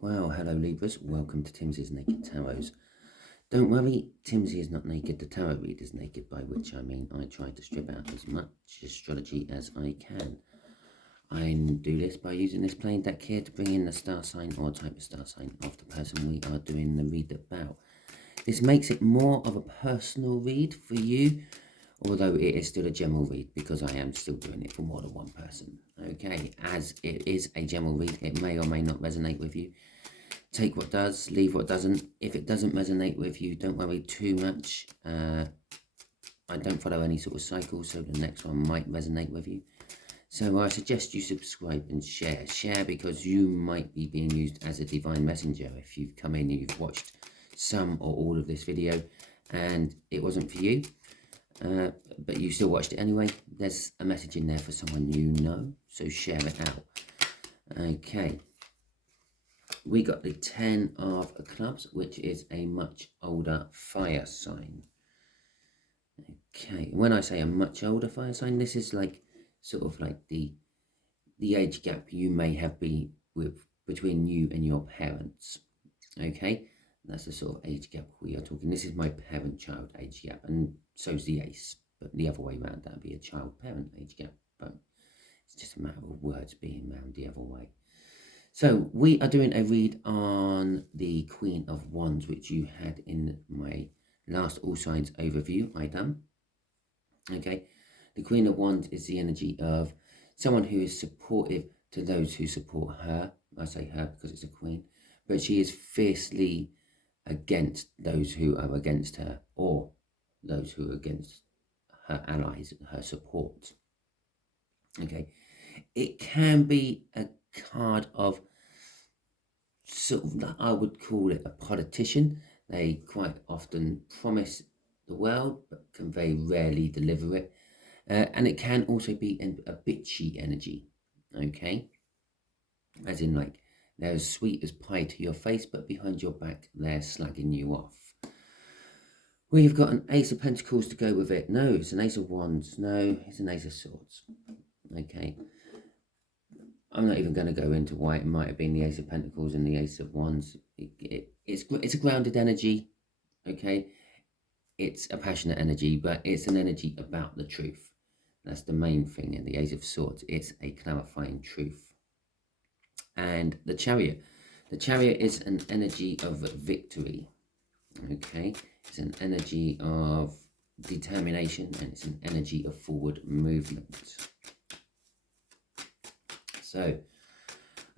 Well, hello Libras, welcome to Timsy's Naked Tarots. Don't worry, Timsy is not naked, the tarot read is naked, by which I mean I try to strip out as much astrology as I can. I do this by using this plain deck here to bring in the star sign or type of star sign of the person we are doing the read about. This makes it more of a personal read for you, although it is still a general read because I am still doing it for more than one person. Okay, as it is a general read, it may or may not resonate with you. Take what does, leave what doesn't. If it doesn't resonate with you, don't worry too much. I don't follow any sort of cycle, so the next one might resonate with you. So I suggest you subscribe and share. Share because you might be being used as a divine messenger. If you've come in and you've watched some or all of this video and it wasn't for you, but you still watched it anyway, there's a message in there for someone you know, so share it out. Okay, we got the 10 of clubs, which is a much older fire sign. Okay, when I say a much older fire sign, this is like sort of like the age gap you may have been with between you and your parents. Okay, that's the sort of age gap we are talking. This is my parent-child age gap, and so's the ace, but the other way around, that'd be a child-parent age gap, but it's just a matter of words being round the other way. So we are doing a read on the Queen of Wands, which you had in my last all signs overview I done. Okay, the Queen of Wands is the energy of someone who is supportive to those who support her. I say her because it's a queen, but she is fiercely against those who are against her, or those who are against her allies, her support. Okay, it can be a card of sort of, I would call it a politician. They quite often promise the world but can very rarely deliver it, and it can also be a bitchy energy. Okay, as in like they're as sweet as pie to your face, but behind your back they're slagging you off. We've got an Ace of Pentacles to go with it. No, it's an Ace of Wands. No, it's an Ace of Swords. Okay, I'm not even going to go into why it might have been the Ace of Pentacles and the Ace of Wands. It's a grounded energy, okay? It's a passionate energy, but it's an energy about the truth. That's the main thing in the Ace of Swords. It's a clarifying truth. And the Chariot. The Chariot is an energy of victory, okay? It's an energy of determination, and it's an energy of forward movement. So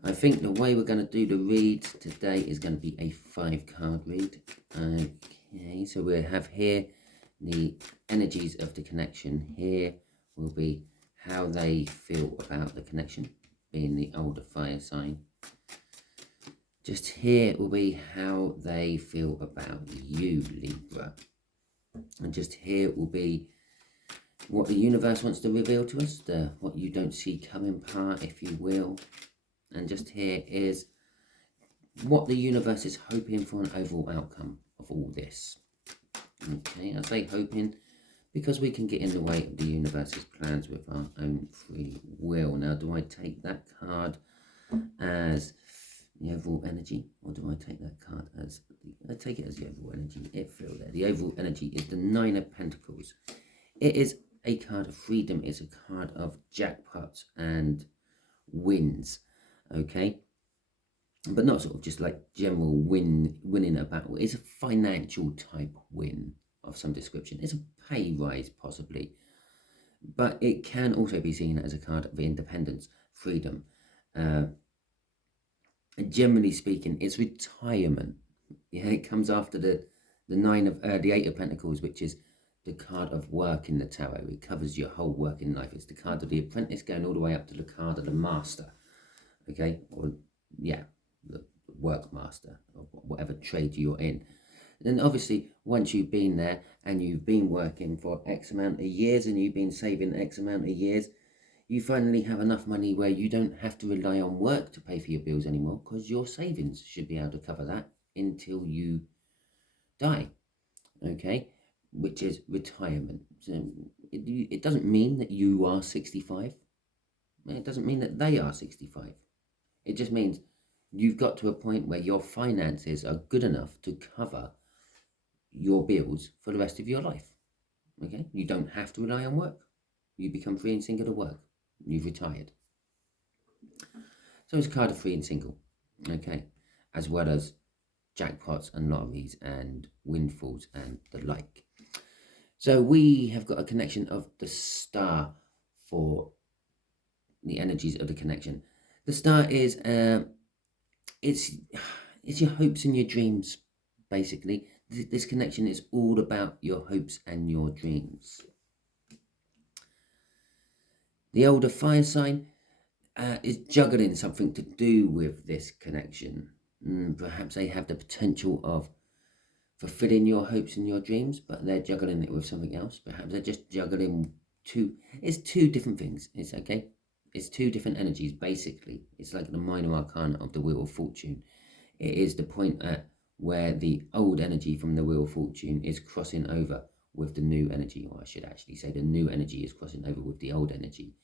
I think the way we're going to do the read today is going to be a 5-card read. Okay, so we'll have here the energies of the connection. Here will be how they feel about the connection, being the older fire sign. Just here will be how they feel about you, Libra. And just here will be what the universe wants to reveal to us, what you don't see coming part, if you will. And just here is what the universe is hoping for an overall outcome of all this. Okay, I say hoping because we can get in the way of the universe's plans with our own free will. Now, do I take that card as the overall energy, or do I take that card as, I take it as the overall energy? It feels there. The overall energy is the 9 of Pentacles. It is a card of freedom. It's a card of jackpots and wins, okay? But not sort of just like general winning a battle. It's a financial type win of some description. It's a pay rise possibly, but it can also be seen as a card of independence, freedom. Generally speaking, it's retirement. Yeah, it comes after the 8 of Pentacles, which is the card of work in the tarot. It covers your whole working life. It's the card of the apprentice going all the way up to the card of the master. Okay, or yeah, the work master, or whatever trade you're in. And then obviously, once you've been there and you've been working for X amount of years and you've been saving X amount of years, you finally have enough money where you don't have to rely on work to pay for your bills anymore, because your savings should be able to cover that until you die, okay, which is retirement. So it doesn't mean that you are 65. It doesn't mean that they are 65. It just means you've got to a point where your finances are good enough to cover your bills for the rest of your life. Okay, you don't have to rely on work. You become free and single to work. You've retired. So it's a card of free and single. Okay, as well as jackpots and lotteries and windfalls and the like. So we have got a connection of the star for the energies of the connection. The star is it's your hopes and your dreams, basically. This connection is all about your hopes and your dreams. The older fire sign is juggling something to do with this connection. Perhaps they have the potential of fulfilling your hopes and your dreams, but they're juggling it with something else. Perhaps they're just juggling it's two different things. It's okay. It's two different energies, basically. It's like the minor arcana of the Wheel of Fortune. It is the point at where the old energy from the Wheel of Fortune is crossing over with the new energy, or I should actually say the new energy is crossing over with the old energy.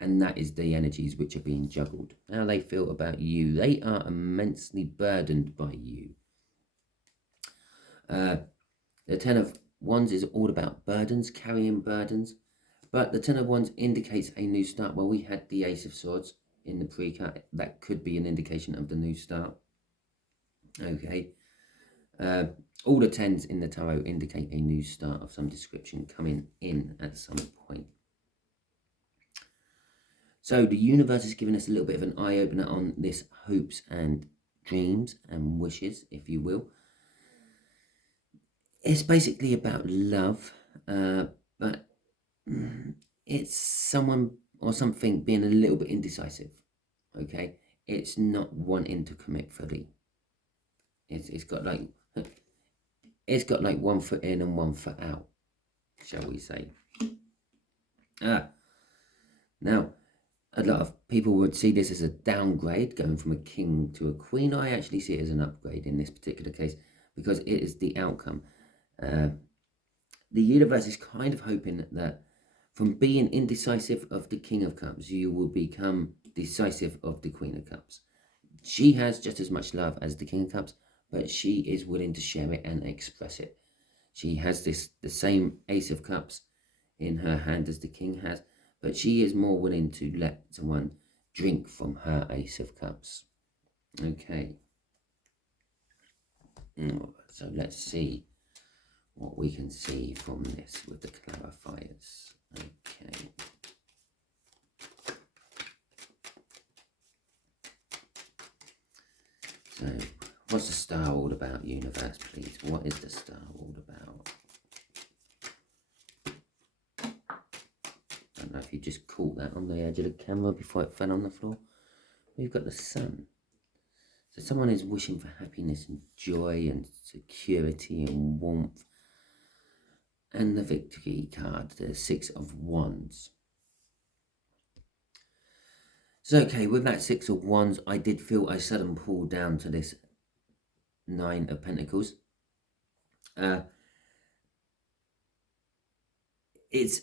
And that is the energies which are being juggled. How they feel about you. They are immensely burdened by you. The Ten of Wands is all about burdens, carrying burdens. But the Ten of Wands indicates a new start. Well, we had the Ace of Swords in the pre-cut. That could be an indication of the new start. Okay. All the tens in the tarot indicate a new start of some description coming in at some point. So the universe is giving us a little bit of an eye-opener on this hopes and dreams and wishes, if you will. It's basically about love, but it's someone or something being a little bit indecisive, okay? It's not wanting to commit fully. It's got like 1 foot in and 1 foot out, shall we say. Now, a lot of people would see this as a downgrade, going from a king to a queen. I actually see it as an upgrade in this particular case, because it is the outcome. The universe is kind of hoping that from being indecisive of the King of Cups, you will become decisive of the Queen of Cups. She has just as much love as the King of Cups, but she is willing to share it and express it. She has the same Ace of Cups in her hand as the King has, but she is more willing to let someone drink from her Ace of Cups. Okay. So let's see what we can see from this with the clarifiers. Okay. So, what's the star all about, universe, please? What is the star all about? I don't know if you just caught that on the edge of the camera before it fell on the floor. We've got the sun. So someone is wishing for happiness and joy and security and warmth. And the victory card, the Six of Wands. So, okay, with that Six of Wands, I did feel a sudden pull down to this Nine of Pentacles. It's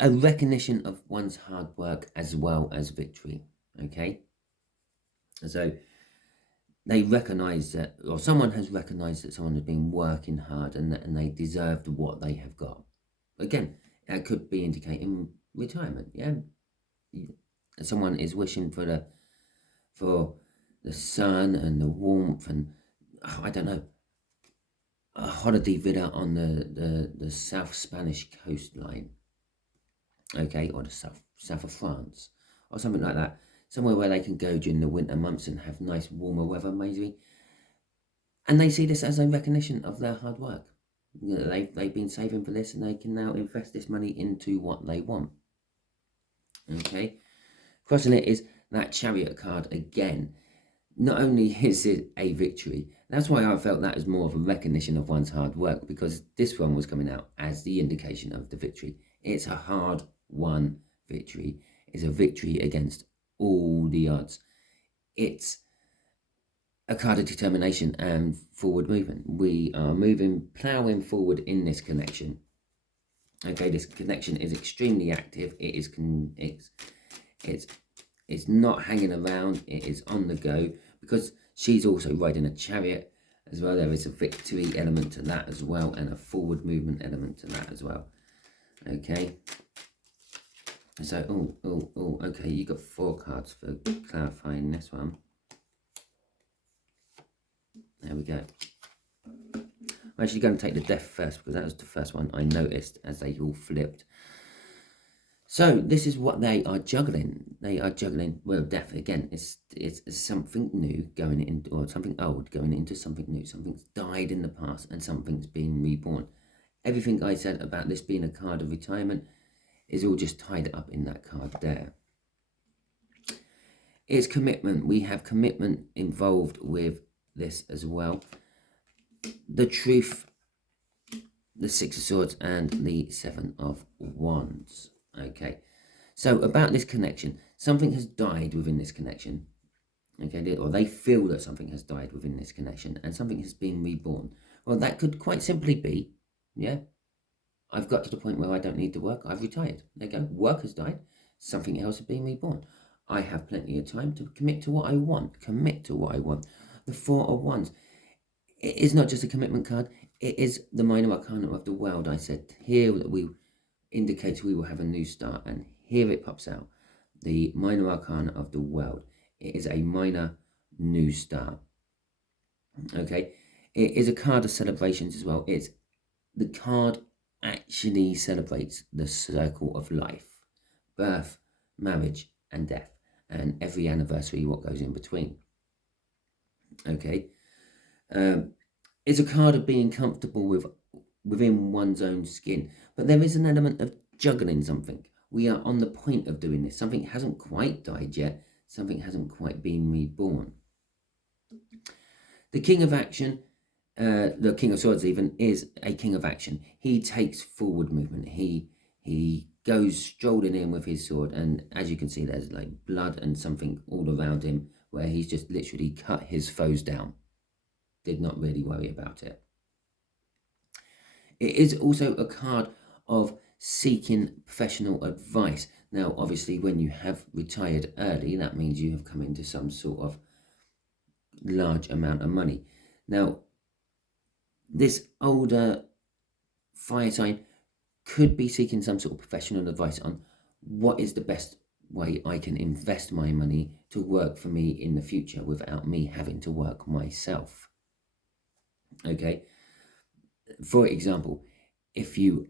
a recognition of one's hard work as well as victory, okay? So, they recognise that, or someone has recognised that someone has been working hard and they deserved what they have got. Again, that could be indicating retirement, yeah? Someone is wishing for the sun and the warmth and, I don't know, a holiday villa on the South Spanish coastline, okay, or the south of France, or something like that. Somewhere where they can go during the winter months and have nice warmer weather, maybe. And they see this as a recognition of their hard work. You know, they've been saving for this and they can now invest this money into what they want. Okay. Crossing it is that Chariot card again. Not only is it a victory, that's why I felt that is more of a recognition of one's hard work, because this one was coming out as the indication of the victory. It's a hard-won victory. It's a victory against all the odds. It's a card of determination and forward movement. We are ploughing forward in this connection. Okay, this connection is extremely active. It's not hanging around. It is on the go. because she's also riding a chariot as well. There is a victory element to that as well, and a forward movement element to that as well. Okay. So, okay, you got 4 cards for clarifying this one. There we go. I'm actually going to take the Death first, because that was the first one I noticed as they all flipped. So this is what they are juggling. They are juggling, well, Death again. It's something new going into, or something old going into something new. Something's died in the past and something's being reborn. Everything I said about this being a card of retirement is all just tied up in that card there. It's commitment. We have commitment involved with this as well. The Truth, the 6 of Swords, and the 7 of Wands. Okay, so about this connection, something has died within this connection. Okay, or they feel that something has died within this connection and something has been reborn. Well, that could quite simply be, yeah, I've got to the point where I don't need to work. I've retired. There you go. Work has died. Something else has been reborn. I have plenty of time to commit to what I want. Commit to what I want. The 4 of Wands. It is not just a commitment card. It is the minor arcana of the world. I said here that we indicates we will have a new start, and here it pops out. The minor arcana of the world. It is a minor new start. Okay. It is a card of celebrations as well. It's the card actually celebrates the circle of life, birth, marriage, and death, and every anniversary, what goes in between. Okay. It's a card of being comfortable within one's own skin, but there is an element of juggling something. We are on the point of doing this. Something hasn't quite died yet. Something hasn't quite been reborn. The King of Action, the King of Swords even, is a king of action. He takes forward movement. He goes strolling in with his sword, and as you can see, there's like blood and something all around him where he's just literally cut his foes down. Did not really worry about it. It is also a card of seeking professional advice. Now, obviously, when you have retired early, that means you have come into some sort of large amount of money. Now, this older fire sign could be seeking some sort of professional advice on what is the best way I can invest my money to work for me in the future without me having to work myself. Okay. For example, if you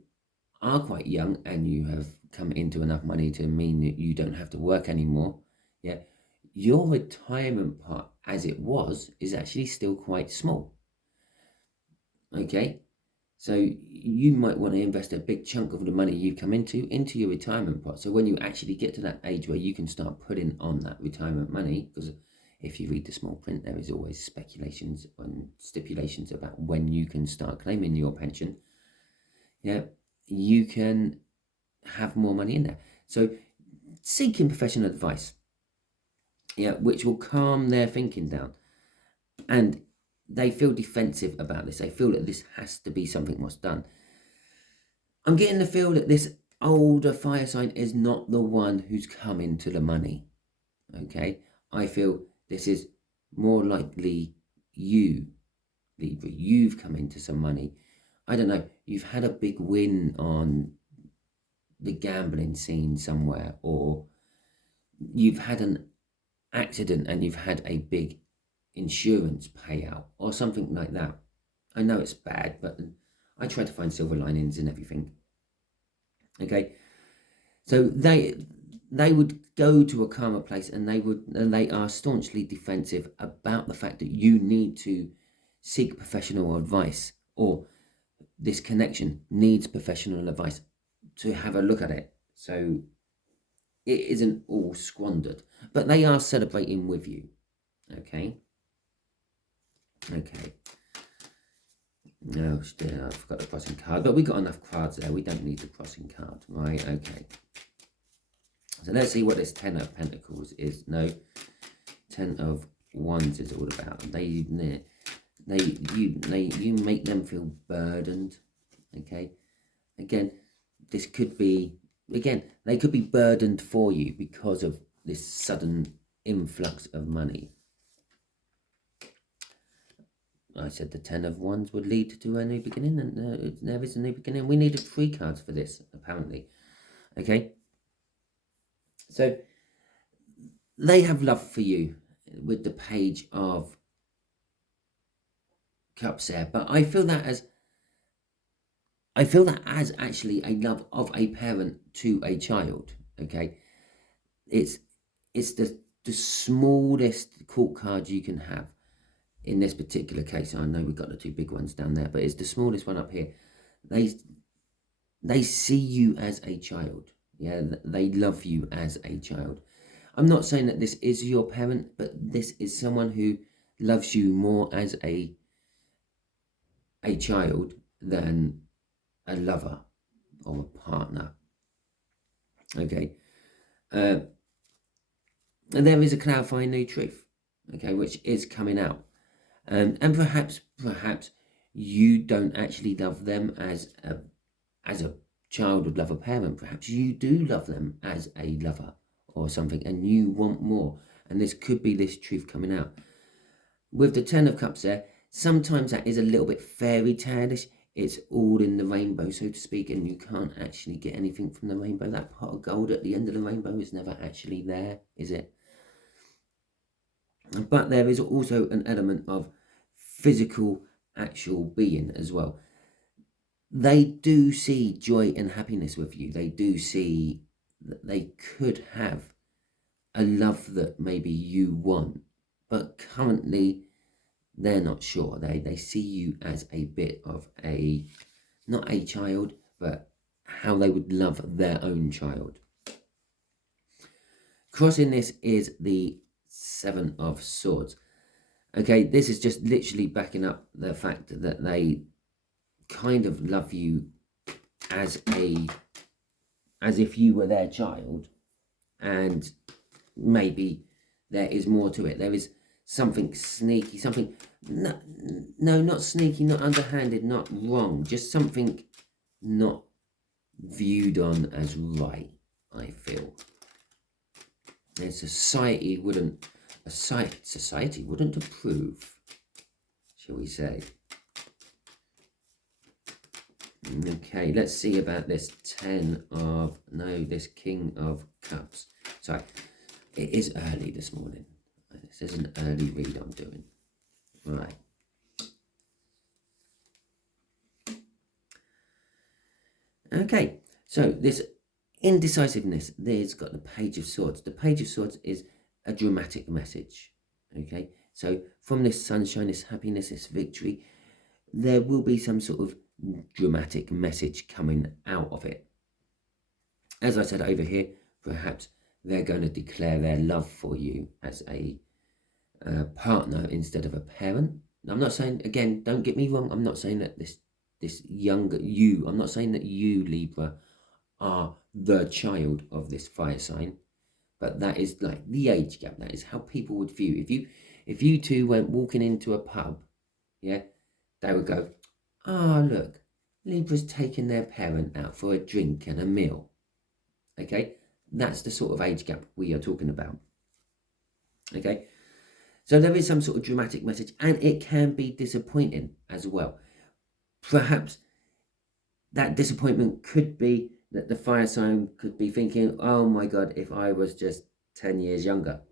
are quite young and you have come into enough money to mean that you don't have to work anymore, yeah, your retirement part as it was is actually still quite small. Okay, so you might want to invest a big chunk of the money you've come into your retirement pot. So when you actually get to that age where you can start putting on that retirement money, because if you read the small print, there is always speculations and stipulations about when you can start claiming your pension. Yeah, you can have more money in there. So seeking professional advice, yeah, which will calm their thinking down. And they feel defensive about this. They feel that this has to be something what's done. I'm getting the feel that this older fire sign is not the one who's come into the money. Okay, I feel this is more likely you, Libra. You've come into some money. I don't know, you've had a big win on the gambling scene somewhere, or you've had an accident and you've had a big insurance payout or something like that. I know it's bad, but I try to find silver linings in everything. Okay, so they would go to a calmer place, and they are staunchly defensive about the fact that you need to seek professional advice, or this connection needs professional advice to have a look at it. So it isn't all squandered, but they are celebrating with you. Okay. No, still, I forgot the crossing card, but we got enough cards there. We don't need the crossing card, right? Okay. So let's see what this 10 of Pentacles is. No, 10 of Wands is all about. You make them feel burdened. Okay. Again, this could be, they could be burdened for you because of this sudden influx of money. I said the 10 of Wands would lead to a new beginning, and there is a new beginning. We needed 3 cards for this, apparently. Okay? So, they have love for you with the Page of Cups there, but I feel that as actually a love of a parent to a child. Okay, it's the smallest court card you can have in this particular case. I know we've got the 2 big ones down there, but it's the smallest one up here. They see you as a child. Yeah, they love you as a child. I'm not saying that this is your parent, but this is someone who loves you more as a child than a lover or a partner. Okay, and there is a clarifying new truth, okay, which is coming out, and perhaps you don't actually love them as a child would love a parent. Perhaps you do love them as a lover or something, and you want more, and this could be this truth coming out. With the 10 of Cups there, sometimes that is a little bit fairy tale-ish. It's all in the rainbow, so to speak, and you can't actually get anything from the rainbow. That pot of gold at the end of the rainbow is never actually there, is it? But there is also an element of physical, actual being as well. They do see joy and happiness with you. They do see that they could have a love that maybe you want, but currently they're not sure. They see you as a bit of a, not a child, but how they would love their own child. Crossing this is the 7 of Swords. Okay, this is just literally backing up the fact that they kind of love you as if you were their child, and maybe there is more to it. There is something sneaky, something, no, not sneaky, not underhanded, not wrong, just something not viewed on as right, I feel. And society wouldn't approve, shall we say. Okay, let's see about this this King of Cups. Sorry, it is early this morning. This is an early read I'm doing. Right. Okay, so this indecisiveness, there's got the Page of Swords. The Page of Swords is a dramatic message. Okay, so from this sunshine, this happiness, this victory, there will be some sort of dramatic message coming out of it. As I said over here, perhaps they're going to declare their love for you as a partner instead of a parent. I'm not saying, again, don't get me wrong, I'm not saying that this younger you, I'm not saying that you, Libra, are the child of this fire sign, but that is like the age gap. That is how people would view. If you two went walking into a pub, yeah, they would go, "Ah, look, Libra's taking their parent out for a drink and a meal." Okay, that's the sort of age gap we are talking about. Okay, so there is some sort of dramatic message, and it can be disappointing as well. Perhaps that disappointment could be that the fire sign could be thinking, "Oh my God, if I was just 10 years younger,"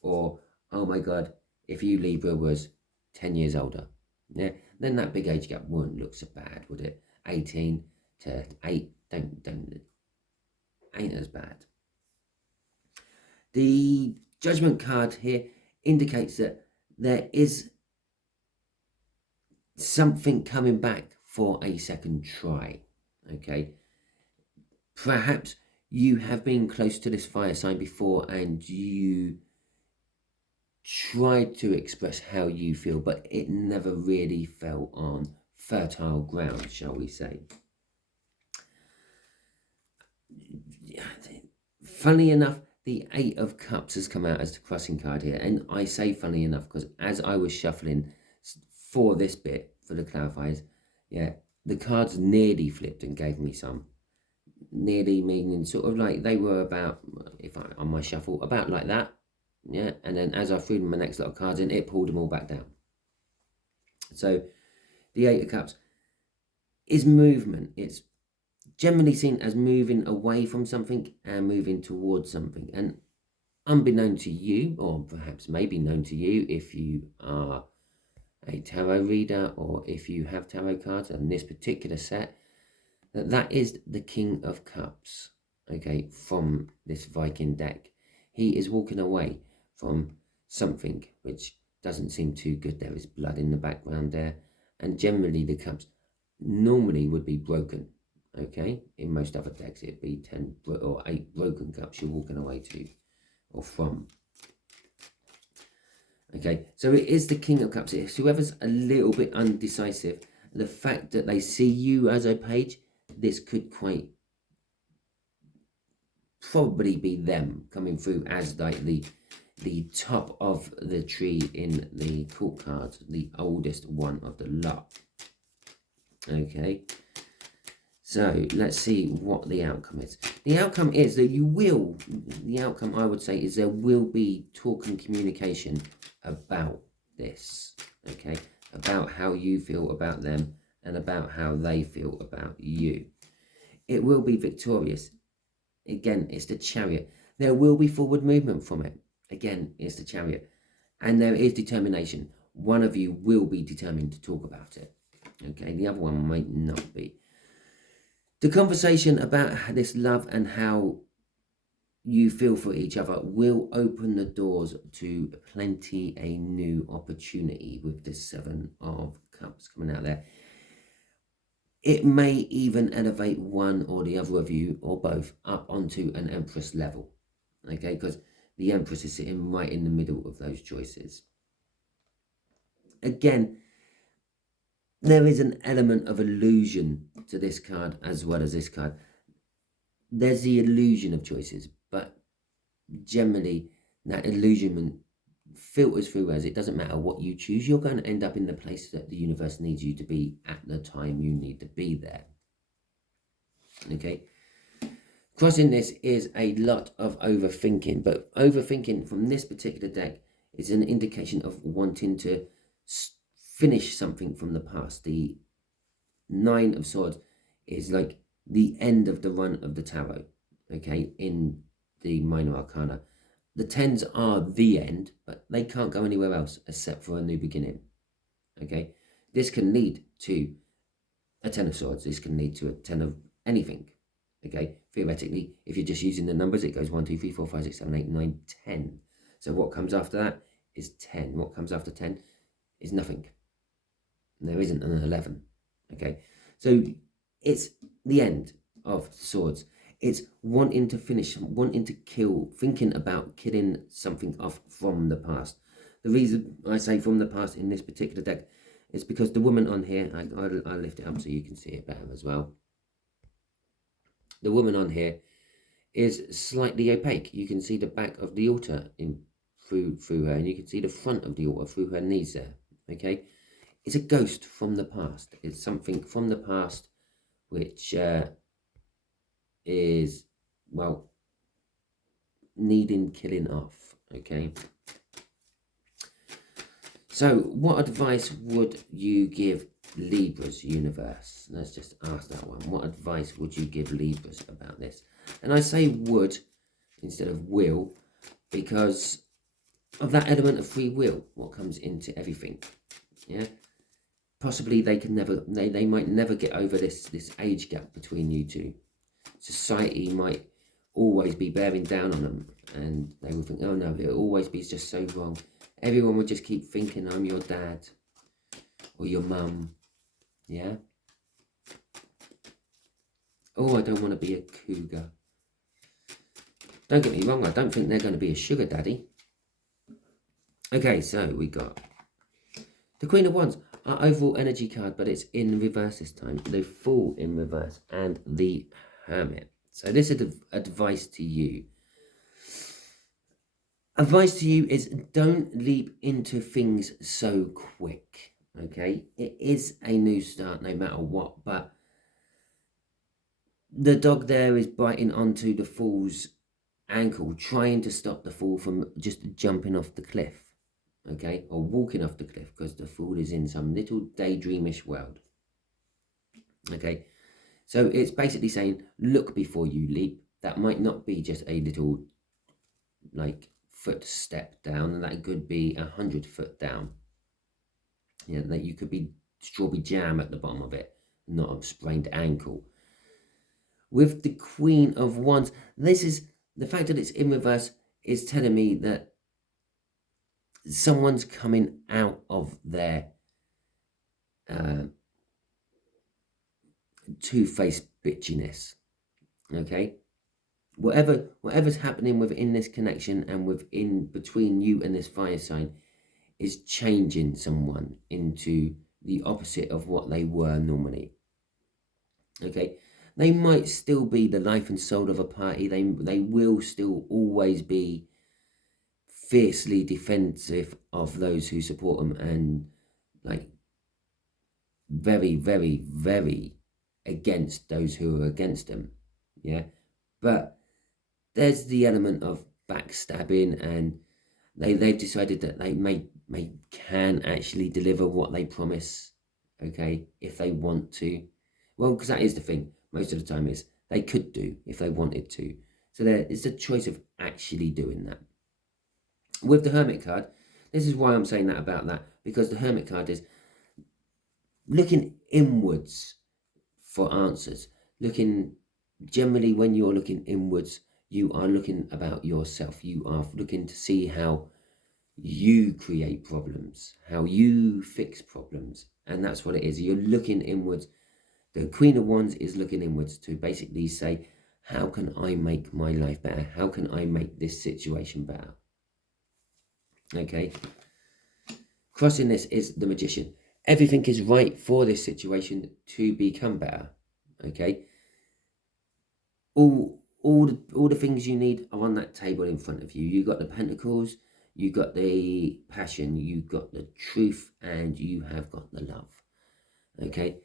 or "Oh my God, if you, Libra, was 10 years older." Yeah, then that big age gap wouldn't look so bad, would it? 18 to 8 ain't as bad. The Judgment card here indicates that there is something coming back for a second try. Okay, perhaps you have been close to this fire sign before and you tried to express how you feel, but it never really fell on fertile ground, shall we say. Funny enough, the 8 of Cups has come out as the crossing card here, and I say funny enough because as I was shuffling for this bit, for the clarifiers, yeah, the cards nearly flipped and gave me some. Nearly meaning sort of like they were about, on my shuffle, about like that, yeah, and then as I threw my next lot of cards in, it pulled them all back down. So the Eight of Cups is movement. It's generally seen as moving away from something and moving towards something. And unbeknown to you, or perhaps maybe known to you if you are a tarot reader or if you have tarot cards in this particular set, that is the King of Cups, okay, from this Viking deck. He is walking away from something which doesn't seem too good. There is blood in the background there, and generally the cups normally would be broken, okay? In most other decks it'd be 10 or 8 broken cups you're walking away to or from. Okay, so it is the King of Cups. It's whoever's a little bit undecisive. The fact that they see you as a page, this could quite probably be them coming through as like the top of the tree in the court cards, the oldest one of the lot. Okay, so let's see what the outcome is. The outcome is that the outcome I would say is there will be talk and communication about this, okay, about how you feel about them and about how they feel about you. It will be victorious. Again, it's the Chariot. There will be forward movement from it. Again, it's the Chariot. And there is determination. One of you will be determined to talk about it. Okay, the other one might not be. The conversation about this love and how you feel for each other will open the doors to plenty a new opportunity with the Seven of Cups coming out there. It may even elevate one or the other of you, or both, up onto an Empress level. Okay, because the Empress is sitting right in the middle of those choices. Again, there is an element of illusion to this card as well as this card. There's the illusion of choices, but generally that illusion filters through as it doesn't matter what you choose, you're going to end up in the place that the universe needs you to be at the time you need to be there. Okay, crossing this is a lot of overthinking, but overthinking from this particular deck is an indication of wanting to finish something from the past. The Nine of Swords is like the end of the run of the tarot, okay, in the minor arcana. The 10s are the end, but they can't go anywhere else except for a new beginning. Okay, this can lead to a 10 of Swords. This can lead to a 10 of anything. Okay, theoretically, if you're just using the numbers, it goes 1, 2, 3, 4, 5, 6, 7, 8, 9, 10. So what comes after that is 10. What comes after 10 is nothing. There isn't an 11. Okay, so it's the end of Swords. It's wanting to finish, wanting to kill, thinking about killing something off from the past. The reason I say from the past in this particular deck is because the woman on here, I'll lift it up so you can see it better as well. The woman on here is slightly opaque. You can see the back of the altar through her, and you can see the front of the altar through her knees there. Okay, it's a ghost from the past. It's something from the past which is, well, needing killing off. Okay, so what advice would you give Libra's universe? Let's just ask that one. What advice would you give Libras about this? And I say would instead of will because of that element of free will, what comes into everything. Yeah, possibly they might never get over this age gap between you two. Society might always be bearing down on them, and they will think, oh no, it'll always be just so wrong. Everyone would just keep thinking I'm your dad or your mum. Yeah. Oh, I don't want to be a cougar. Don't get me wrong, I don't think they're going to be a sugar daddy. Okay, so we got the Queen of Wands, our overall energy card, but it's in reverse this time. The Fool in reverse and the Hermit. So this is advice to you. Advice to you is don't leap into things so quick, okay? It is a new start no matter what, but the dog there is biting onto the Fool's ankle, trying to stop the Fool from just jumping off the cliff, okay, or walking off the cliff, because the Fool is in some little daydreamish world. Okay, so it's basically saying, look before you leap. That might not be just a little, like, footstep down, and that could be 100 foot down. Yeah, that you could be strawberry jam at the bottom of it, not a sprained ankle. With the Queen of Wands, this is the fact that it's in reverse is telling me that someone's coming out of their two-faced bitchiness. Okay, whatever's happening within this connection and within between you and this fire sign is changing someone into the opposite of what they were normally. Okay, they might still be the life and soul of a party. They will still always be fiercely defensive of those who support them, and like very, very, very against those who are against them. Yeah, but there's the element of backstabbing, and they've decided that they can actually deliver what they promise. Okay, if they want to. Well, because that is the thing. Most of the time is they could do if they wanted to. So there is a choice of actually doing that. With the Hermit card, this is why I'm saying that about that, because the Hermit card is looking inwards for answers. Looking, generally when you're looking inwards, you are looking about yourself. You are looking to see how you create problems, how you fix problems. And that's what it is. You're looking inwards. The Queen of Wands is looking inwards to basically say, how can I make my life better? How can I make this situation better? Okay. Crossing this is the Magician. Everything is right for this situation to become better. Okay. All the things you need are on that table in front of you. You got the Pentacles, you got the Passion, you got the Truth, and you have got the Love. Okay.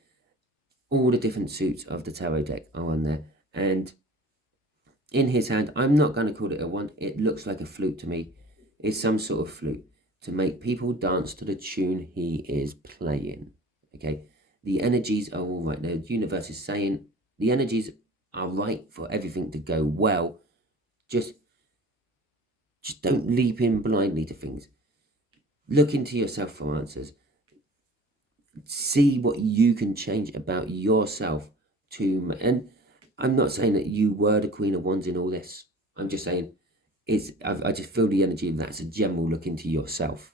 All the different suits of the tarot deck are on there, and in his hand, I'm not going to call it a wand. It looks like a flute to me. It's some sort of flute to make people dance to the tune he is playing. Okay, the energies are all right. The universe is saying the energies are right for everything to go well. Just don't leap in blindly to things. Look into yourself for answers. See what you can change about yourself to, and I'm not saying that you were the Queen of Wands in all this. I'm just saying I just feel the energy of that's a general look into yourself.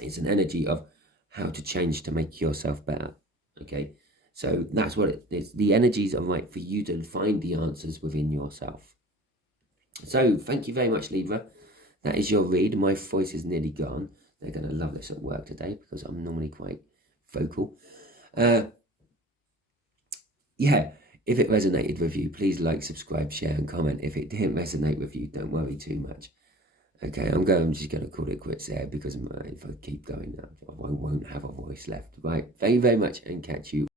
It's an energy of how to change to make yourself better. Okay, so that's what it is. The energies are right for you to find the answers within yourself. So thank you very much, Libra. That is your read. My voice is nearly gone. They're going to love this at work today because I'm normally quite vocal. Yeah, if it resonated with you, please like, subscribe, share, and comment. If it didn't resonate with you, don't worry too much. Okay, I'm just going to call it quits there because if I keep going now, I won't have a voice left. Right, thank you very much and catch you.